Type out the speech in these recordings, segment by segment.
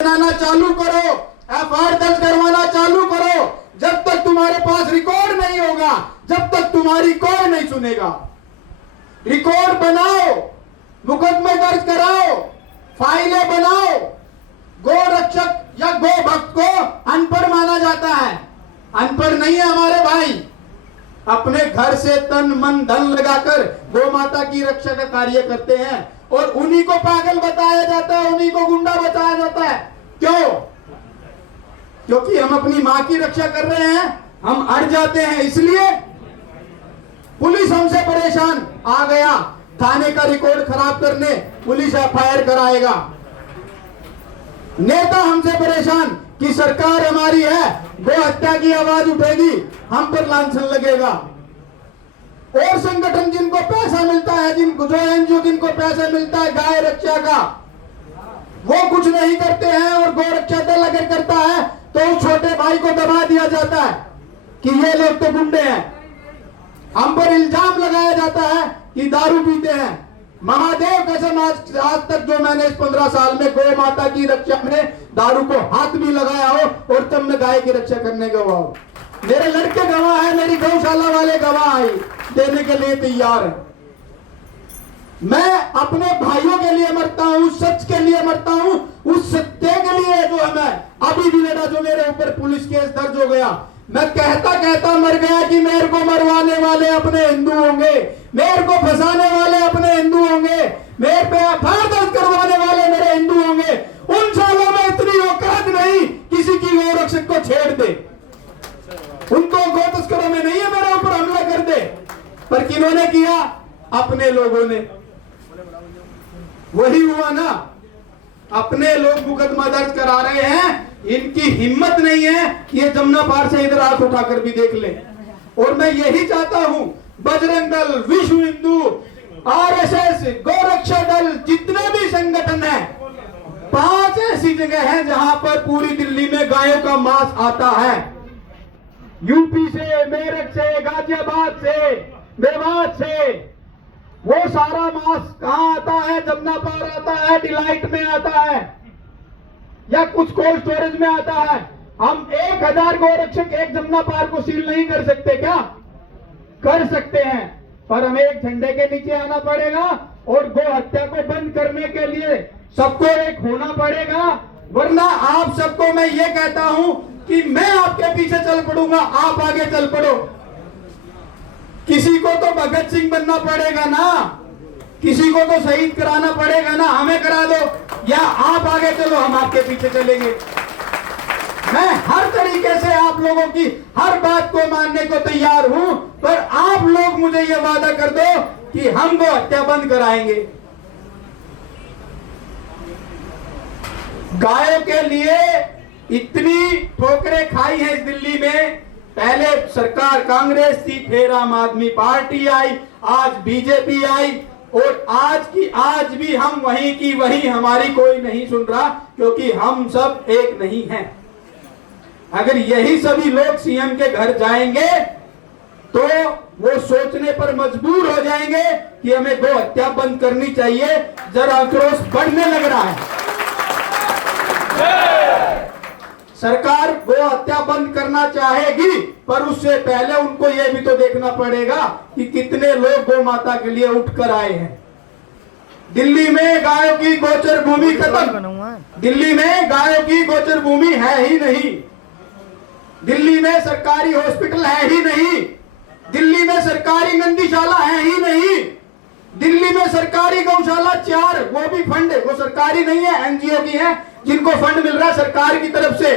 बनाना चालू करो, एफआईआर दर्ज करवाना चालू करो। जब तक तुम्हारे पास रिकॉर्ड नहीं होगा, जब तक तुम्हारी कोई नहीं सुनेगा। रिकॉर्ड बनाओ, मुकदमे दर्ज कराओ, फाइलें बनाओ। गो रक्षक या गो भक्त को अनपढ़ माना जाता है। अनपढ़ नहीं है हमारे भाई, अपने घर से तन मन धन लगाकर गौ माता की रक्षा का कार्य करते हैं और उन्हीं को पागल बताया जाता है, उन्हीं को गुंडा बताया जाता है। क्यों? क्योंकि हम अपनी मां की रक्षा कर रहे हैं, हम अड़ जाते हैं। इसलिए पुलिस हमसे परेशान, आ गया थाने का रिकॉर्ड खराब करने, पुलिस एफआईआर कराएगा। नेता हमसे परेशान कि सरकार हमारी है, गो हत्या की आवाज उठेगी, हम पर लांछन लगेगा। और संगठन जिनको पैसा मिलता है, जिनको जो एनजीओ जिनको पैसा मिलता है गाय रक्षा का, वो कुछ नहीं करते हैं। और गौ रक्षा दल अगर करता है तो उस छोटे भाई को दबा दिया जाता है कि ये लोग तो गुंडे हैं। हम पर इल्जाम लगाया जाता है कि दारू पीते हैं। महादेव कसम, आज तक जो मैंने इस 15 साल में गौ माता की रक्षा में दारू को हाथ भी लगाया हो और तब मैं गाय की रक्षा करने गवाह हूं। मेरे लड़के गवाह है, मेरी गौशाला वाले गवाह है, देने के लिए तैयार है। मैं अपने भाइयों के लिए मरता हूं, सच के लिए मरता हूं, उस सत्य के लिए जो है। मैं अभी भी बेटा जो मेरे ऊपर पुलिस केस दर्ज हो गया, मैं कहता कहता मर गया कि मेरे को मरवाने वाले अपने हिंदू होंगे, मेरे को फंसाने वाले अपने हिंदू होंगे, मेरे पे एफआईआर दर्ज करवाने वाले मेरे हिंदू होंगे। उन सालों में इतनी औकात नहीं किसी की गौ रक्षक को छेड़ दे, उनको गौ तस्करों में नहीं है मेरे ऊपर हमला कर दे। पर किन्होंने किया? अपने लोगों ने। वही हुआ ना, अपने लोग मुकदमा दर्ज करा रहे हैं। इनकी हिम्मत नहीं है कि ये जमुना पार से इधर हाथ उठाकर भी देख ले। और मैं यही चाहता हूं, बजरंग दल, विश्व हिंदू, आरएसएस, गौरक्षा दल, जितने भी संगठन हैं, 5 ऐसी जगह हैं जहां पर पूरी दिल्ली में गायों का मांस आता है। यूपी से, मेरठ से, गाजियाबाद से, मेवात से, वो सारा मांस कहां आता है? जमुना पार आता है, डिलाइट में आता है, या कुछ कोल्ड स्टोरेज में आता है। हम 1000 गौरक्षक एक जमुना पार को सील नहीं कर सकते क्या? कर सकते हैं, पर हमें एक झंडे के नीचे आना पड़ेगा और गौ हत्या को बंद करने के लिए सबको एक होना पड़ेगा। वरना आप सबको मैं ये कहता हूं कि मैं आपके पीछे चल पड़ूंगा, आप आगे चल पड़ो। किसी को तो भगत सिंह बनना पड़ेगा ना, किसी को तो शहीद कराना पड़ेगा ना। हमें करा दो या आप आगे चलो, हम आपके पीछे चलेंगे। मैं हर तरीके से आप लोगों की हर बात को मानने को तैयार हूं, पर आप लोग मुझे यह वादा कर दो कि हम वो हत्या बंद कराएंगे। गायों के लिए इतनी ठोकरें खाई है इस दिल्ली में। पहले सरकार कांग्रेस थी, फिर आम आदमी पार्टी आई, आज बीजेपी आई, और आज भी हम वहीं की वहीं, हमारी कोई नहीं सुन रहा, क्योंकि हम सब एक नहीं हैं। अगर यही सभी लोग सीएम के घर जाएंगे तो वो सोचने पर मजबूर हो जाएंगे कि हमें गौ हत्या बंद करनी चाहिए। जरा आक्रोश बढ़ने लग रहा है। सरकार गौ हत्या बंद करना चाहेगी, पर उससे पहले उनको यह भी तो देखना पड़ेगा कि कितने लोग गौ माता के लिए उठकर आए हैं। दिल्ली में गायों की गोचर भूमि खत्म, दिल्ली में गायों की गोचर भूमि है ही नहीं, दिल्ली में सरकारी हॉस्पिटल है ही नहीं, दिल्ली में सरकारी नंदीशाला है ही नहीं, दिल्ली में सरकारी गौशाला 4, वो भी फंड, वो सरकारी नहीं है, एनजीओ की है, जिनको फंड मिल रहा है सरकार की तरफ से।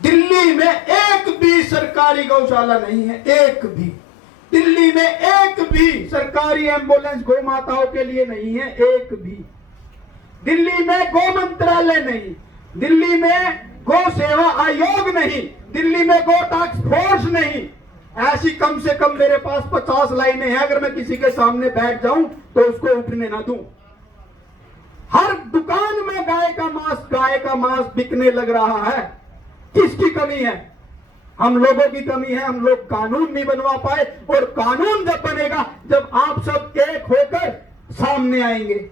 दिल्ली में एक भी सरकारी गौशाला नहीं है, एक भी। दिल्ली में एक भी सरकारी एम्बुलेंस गौ माताओं के लिए नहीं है, एक भी। दिल्ली में गौ मंत्रालय नहीं, दिल्ली में गौ सेवा आयोग नहीं, दिल्ली में गौ टास्क फोर्स नहीं। ऐसी कम से कम मेरे पास 50 लाइनें हैं, अगर मैं किसी के सामने बैठ जाऊं तो उसको उठने ना दूं। हर दुकान में गाय का मांस बिकने लग रहा है। किसकी कमी है? हम लोगों की कमी है। हम लोग कानून नहीं बनवा पाए, और कानून जब बनेगा जब आप सब एक होकर सामने आएंगे।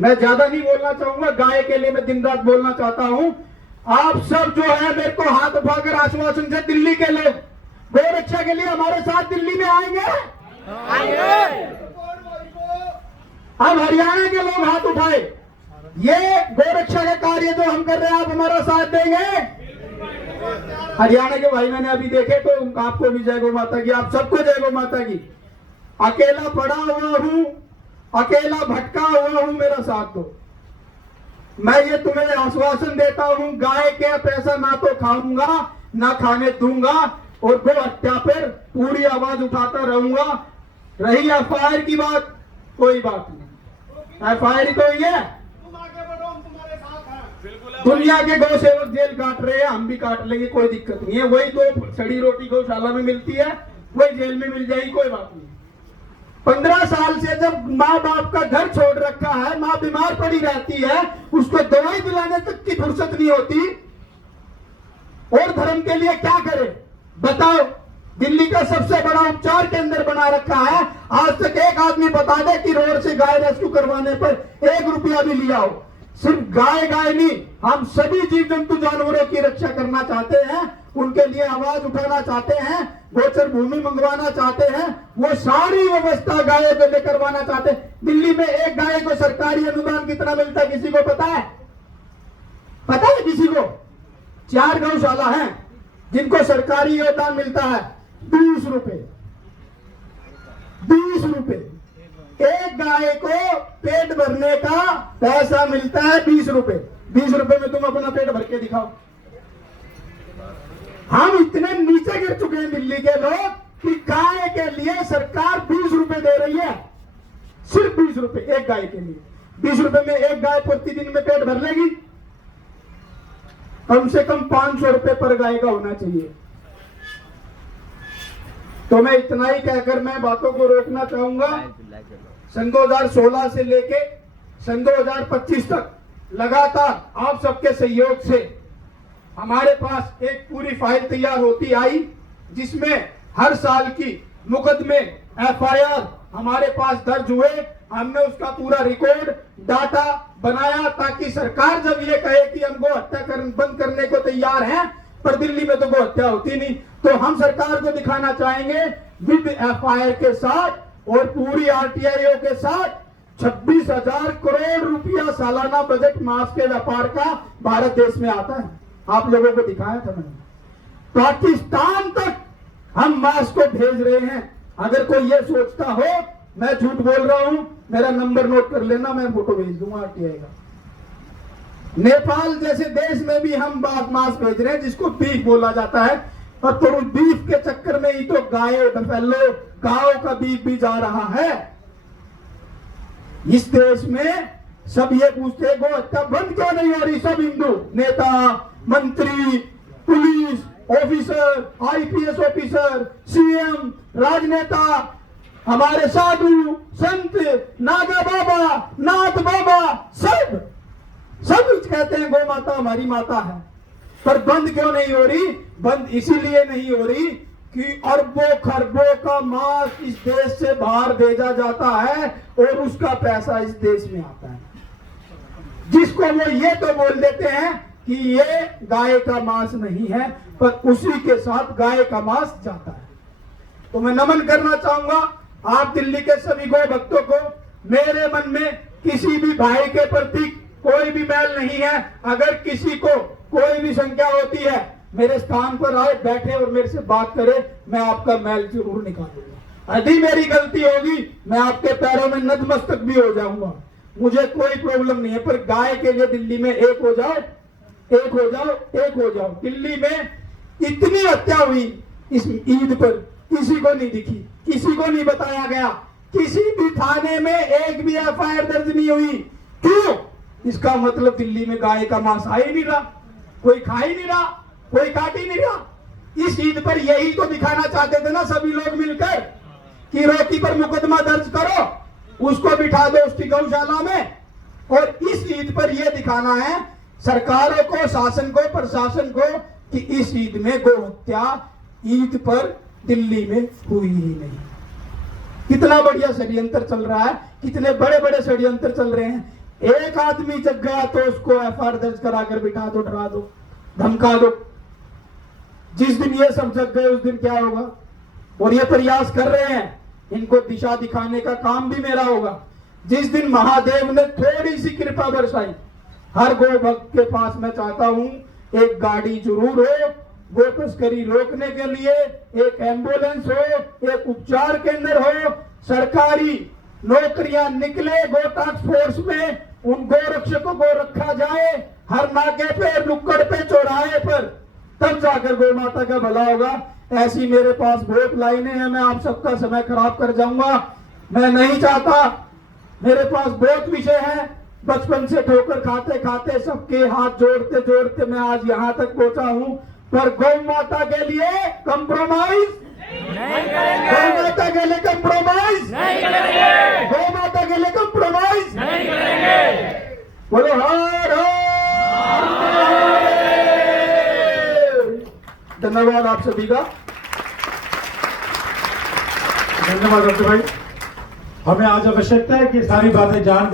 मैं ज्यादा नहीं बोलना चाहूंगा, गाय के लिए मैं दिन रात बोलना चाहता हूं। आप सब जो है मेरे को हाथ उठाकर आश्वासन से, दिल्ली के लोग गोरक्षा के लिए हमारे साथ दिल्ली में आएंगे। अब हरियाणा के लोग हाथ उठाए, ये गोरक्षा का कार्य जो हम कर रहे हैं आप हमारा साथ देंगे। हरियाणा के भाई मैंने अभी देखे तो आपको भी जय गौ माता की, आप सबको जय गौ माता की। अकेला पड़ा हुआ हूं, अकेला भटका हुआ हूं, मेरा साथ दो। मैं ये तुम्हें आश्वासन देता हूं, गाय के पैसा ना तो खाऊंगा ना खाने दूंगा, और गो हत्या पर पूरी आवाज उठाता रहूंगा। रही एफआईआर की बात, कोई बात नहीं, एफआईआर तो ही है। दुनिया के गौ सेवक जेल काट रहे हैं, हम भी काट लेंगे, कोई दिक्कत नहीं है। वही तो सड़ी रोटी गौशाला में मिलती है, वही जेल में मिल जाएगी, कोई बात नहीं। 15 साल से जब माँ बाप का घर छोड़ रखा है, माँ बीमार पड़ी रहती है, उसको दवाई दिलाने तक की फुर्सत नहीं होती, और धर्म के लिए क्या करे बताओ। दिल्ली का सबसे बड़ा उपचार केंद्र बना रखा है, आज तक एक आदमी बता दे कि रोड से गाय रेस्क्यू करवाने पर 1 रुपया भी लिया हो। सिर्फ गाय नहीं, हम सभी जीव जंतु जानवरों की रक्षा करना चाहते हैं, उनके लिए आवाज उठाना चाहते हैं, गोचर भूमि मंगवाना चाहते हैं, वो सारी व्यवस्था गायों के लिए करवाना चाहते हैं। दिल्ली में एक गाय को सरकारी अनुदान कितना मिलता है किसी को पता है? पता है किसी को? 4 गौशाला हैं जिनको सरकारी अनुदान मिलता है 20 रुपए। 20 रुपए एक गाय को पेट भरने का पैसा मिलता है, 20 रुपए। 20 रुपए में तुम अपना पेट भर के दिखाओ। हम इतने नीचे गिर चुके हैं दिल्ली के लोग कि गाय के लिए सरकार 20 रुपए दे रही है, सिर्फ 20 रुपए एक गाय के लिए। 20 रुपए में एक गाय प्रतिदिन में पेट भर लेगी? कम से कम 500 रुपए पर गाय का होना चाहिए। तो मैं इतना ही कहकर मैं बातों को रोकना चाहूंगा। सन 2016 से लेके सन 2025 तक लगातार आप सबके सहयोग से हमारे पास एक पूरी फाइल तैयार होती आई, जिसमें हर साल की मुकदमे एफआईआर हमारे पास दर्ज हुए। हमने उसका पूरा रिकॉर्ड डाटा बनाया ताकि सरकार जब ये कहे कि हम गो हत्या बंद करने को तैयार हैं, पर दिल्ली में तो गो हत्या होती नहीं, तो हम सरकार को दिखाना चाहेंगे विद एफआईआर के साथ और पूरी आरटीआईओ के साथ 26,000 करोड़ रुपया सालाना बजट मांस के व्यापार का भारत देश में आता है। आप लोगों को दिखाया था मैंने। पाकिस्तान तक हम मांस को भेज रहे हैं। अगर कोई ये सोचता हो मैं झूठ बोल रहा हूं, मेरा नंबर नोट कर लेना, मैं फोटो भेज दूंगा आरटीआई का। नेपाल जैसे देश में भी हम मांस भेज रहे हैं जिसको बीफ बोला जाता है, और तो बीफ के चक्कर में ही तो गाय बफेलो गांव का बीफ भी जा रहा है। इस देश में सब ये पूछते गो हत्या बंद क्यों नहीं हो रही? सब हिंदू नेता, मंत्री, police officer, IPS officer, CM, राजनेता, हमारे साधु संत, नागा बाबा, नाथ बाबा, सब कहते हैं गौ माता हमारी माता है, पर बंद क्यों नहीं हो रही? बंद इसीलिए नहीं हो रही कि अरबों खरबों का मांस इस देश से बाहर भेजा जाता है और उसका पैसा इस देश में आता है, जिसको वो ये तो बोल देते हैं कि ये गाय का मांस नहीं है, पर उसी के साथ गाय का मांस जाता है। तो मैं नमन करना चाहूंगा आप दिल्ली के सभी गौ भक्तों को। मेरे मन में किसी भी भाई के प्रति कोई भी मैल नहीं है। अगर किसी को कोई भी शंका होती है, मेरे स्थान पर आए, बैठे और मेरे से बात करे, मैं आपका मैल जरूर निकालूंगा। यदि मेरी गलती होगी मैं आपके पैरों में नतमस्तक भी हो जाऊंगा, मुझे कोई प्रॉब्लम नहीं है। पर गाय के लिए दिल्ली में एक हो जाओ, एक हो जाओ, एक हो जाओ। दिल्ली में इतनी हत्या हुई इस ईद पर, किसी को नहीं दिखी, किसी को नहीं बताया गया, किसी भी थाने में एक भी एफआईआर दर्ज नहीं हुई। क्यों? इसका मतलब दिल्ली में गाय का मांस आ ही नहीं रहा, कोई खा ही नहीं रहा, कोई काट ही नहीं रहा। इस ईद पर यही तो दिखाना चाहते थे ना सभी लोग मिलकर कि रोटी पर मुकदमा दर्ज करो, उसको बिठा दो उसकी गौशाला में। और इस ईद पर यह दिखाना है सरकारों को, शासन को, प्रशासन को कि इस ईद में गौ हत्या ईद पर दिल्ली में हुई ही नहीं। कितना बढ़िया षड्यंत्र चल रहा है, कितने बड़े बड़े षड्यंत्र चल रहे हैं। एक आदमी जग गया तो उसको एफआईआर दर्ज कराकर बिठा दो, डरा दो, धमका दो। जिस दिन ये सब जग गए उस दिन क्या होगा? और ये प्रयास कर रहे हैं, इनको दिशा दिखाने का काम भी मेरा होगा। जिस दिन महादेव ने थोड़ी सी कृपा बरसाई, हर गो भक्त के पास मैं चाहता हूं एक गाड़ी जरूर हो, गो तस्करी रोकने के लिए एक एम्बुलेंस हो, एक उपचार केंद्र हो, सरकारी नौकरियां निकले गो टास्क फोर्स में, उन गोरक्षकों को रखा जाए हर नाके पे, नुक्कड़ पे, चौराहे पर, तब जाकर गौ माता का भला होगा। ऐसी मेरे पास बहुत लाइनें हैं, मैं आप सबका समय खराब कर जाऊंगा, मैं नहीं चाहता। मेरे पास बहुत विषय है, बचपन से ठोकर खाते खाते सबके हाथ जोड़ते जोड़ते मैं आज यहाँ तक पहुंचा हूँ, पर गौ माता के लिए कंप्रोमाइज नहीं करेंगे। गौ माता के लिए कंप्रोमाइज नहीं करेंगे। गौ माता के लिए कंप्रोमाइज नहीं करेंगे। बोलो हर हर महादेव। धन्यवाद आप सभी का। धन्यवाद डॉक्टर भाई। हमें आज आवश्यकता है कि सारी बातें जानते